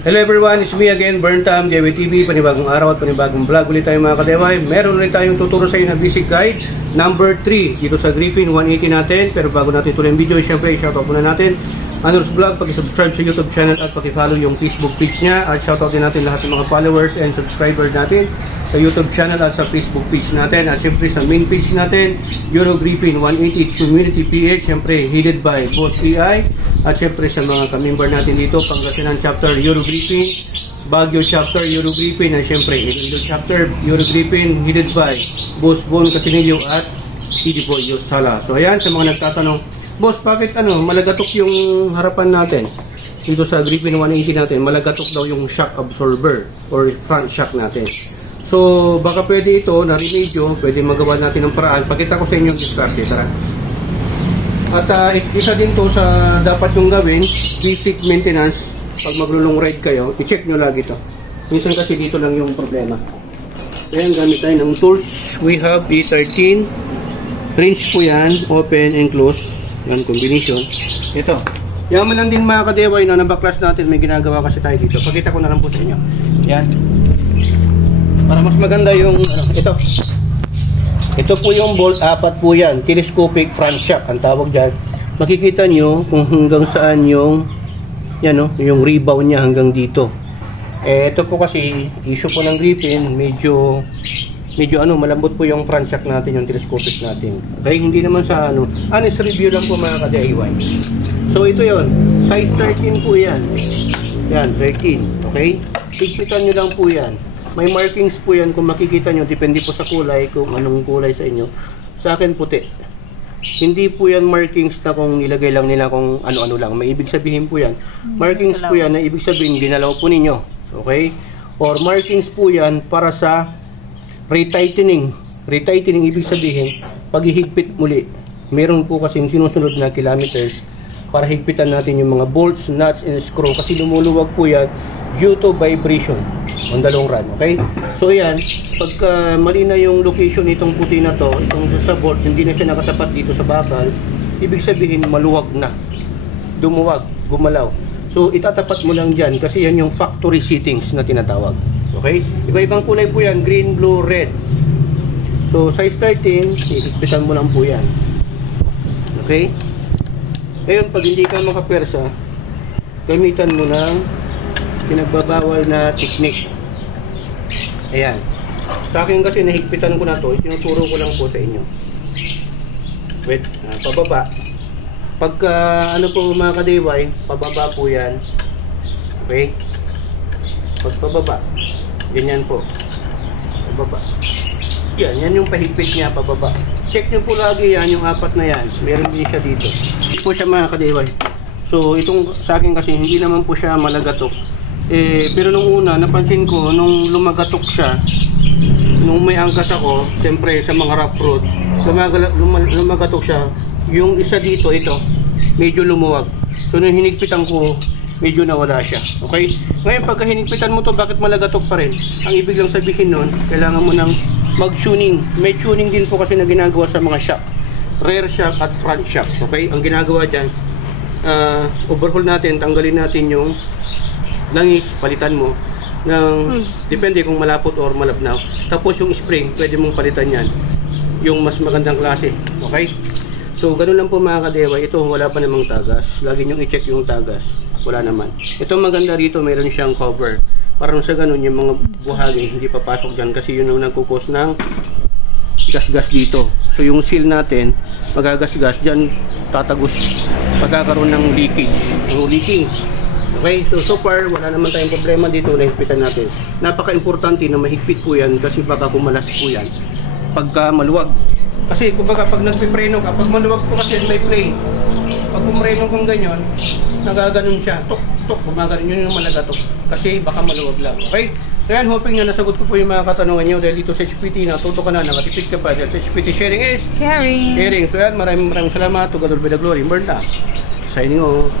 Hello everyone, it's me again, Burntam, JWTV, panibagong araw at panibagong vlog ulit tayo mga kadeway. Meron ulit tayong tuturo sa inyo na basic guide number 3 dito sa Griffin 180 natin. Pero bago natin tuloy ang video, syempre shoutout muna natin Anur's Vlog, paki-subscribe sa YouTube channel at paki-follow yung Facebook page niya. At shoutout din natin lahat ng mga followers and subscribers natin sa YouTube channel at sa Facebook page natin. At syempre sa main page natin, Euro Griffin 180 Community PH, syempre headed by Boss PI. At syempre sa mga ka-member natin dito, Pangasinan Chapter Euro Griffin, Baguio Chapter Euro Griffin, at syempre Iloilo Chapter Euro Griffin headed by Boss Bon Casinillo at Idi Boy Yosala. So ayan, sa mga nagtatanong, Boss, bakit malagatok yung harapan natin dito sa Griffin 180 natin? Malagatok daw yung shock absorber or front shock natin. So baka pwede ito na remedyo, pwede magawa natin ng paraan. Pakita ko sa inyo yung diskarte, tara. At isa din to sa dapat yung gawin, basic maintenance. Pag maglulong ride kayo, i-check nyo lagi to. Minsan kasi dito lang yung problema. Ayan, gamit tayo ng tools. We have E13 wrench po yan, open and close. Yan, combination. Ito. Yaman lang din mga kadeway na nabaklas natin. May ginagawa kasi tayo dito. Pakita ko na lang po sa inyo. Yan. Para mas maganda yung ito. Ito po yung bolt. 4 po yan. Telescopic front shock ang tawag dyan. Makikita nyo kung hanggang saan yung yan, yung rebound nya hanggang dito. Ito po kasi issue po ng Griffin. Medyo malambot po yung front shock natin, yung telescopic natin. Okay, hindi naman sa honest review lang po mga ka-DIY. So ito yon, size 13 po yan. Yan, 13. Okay, higpitan nyo lang po yan. May markings po yan kung makikita nyo, depende po sa kulay, kung anong kulay sa inyo. Sa akin puti. Hindi po yan markings na kung nilagay lang nila kung ano-ano lang. May ibig sabihin po yan. Markings po yan na ibig sabihin ginalaw po ninyo. Okay, or markings po yan para sa retightening. Retightening ibig sabihin paghihigpit muli. Meron po kasing sinusunod na kilometers para higpitan natin yung mga bolts, nuts, and screw kasi lumuluwag po yan due to vibration on the long run. Okay? So yan, pagka mali na yung location itong puti na to, itong sa bolt, hindi na siya nakatapat dito sa bakal, ibig sabihin maluwag na. Dumuwag, gumalaw. So itatapat mo lang dyan kasi yan yung factory settings na tinatawag. Okay? Iba-ibang kulay po yan. Green, blue, red. So, size 13, higpitan mo lang po yan. Okay? Ngayon, pag hindi ka makapersa, gamitan mo ng pinagbabawal na technique. Ayan. Sa akin kasi, nahigpitan ko na to. Itinuturo ko lang po sa inyo. Wait. Pababa. Pagka, po mga ka-DIY, pababa po yan. Okay? Pagpababa. Ganyan po. Pababa. Yan yung pahigpit niya, pababa. Check nyo po lagi yan, yung 4 na yan. Meron din siya dito. Hindi po siya mga ka-DIY. So, itong sa akin kasi, hindi naman po siya malagatok. Pero nung una, napansin ko, nung lumagatok siya, nung may angkas ako, siyempre sa mga rough road, lumagatok siya. Yung isa dito, ito, medyo lumuwag. So, nung hinigpitan ko, medyo nawala siya. Okay? Ngayon, pagka hinigpitan mo to, bakit malagatok pa rin? Ang ibig lang sabihin nun, kailangan mo ng mag-tuning. May tuning din po kasi na ginagawa sa mga shock. Rear shock at front shock. Okay? Ang ginagawa dyan, overhaul natin, tanggalin natin yung langis, palitan mo ng, depende kung malapot or malabnaw. Tapos yung spring, pwede mong palitan yan. Yung mas magandang klase. Okay? So, ganun lang po mga ka-DIY. Ito, wala pa namang tagas. Lagi nyo i-check yung tagas. Wala naman. Ito maganda rito, meron siyang cover. Parang sa ganun, yung mga buhangin hindi papasok dyan kasi yun ang nagkukos ng gas-gas dito. So yung seal natin, magagas-gas dyan, tatagos, magkakaroon ng leakage. Leaking. Okay, so far, wala naman tayong problema dito na higpitan natin. Napaka-importante na mahigpit po yan kasi baka kumalas po yan pagka maluwag. Kasi kumbaga pag nagpipreno ka, pag maluwag po kasi may play. Pag pumreno kang ganyan, nagaganon siya. Tok, gumaganon yun yung malagatok. Kasi baka maluwag lang. Okay? So yan, hoping na nasagot ko po yung mga katanungan nyo dahil dito sa HPT, natuto ka na, nakatipid ka pa. Dahil sa HPT sharing is caring. So yan, maraming salamat. To God be the glory. Burntam. Signing off.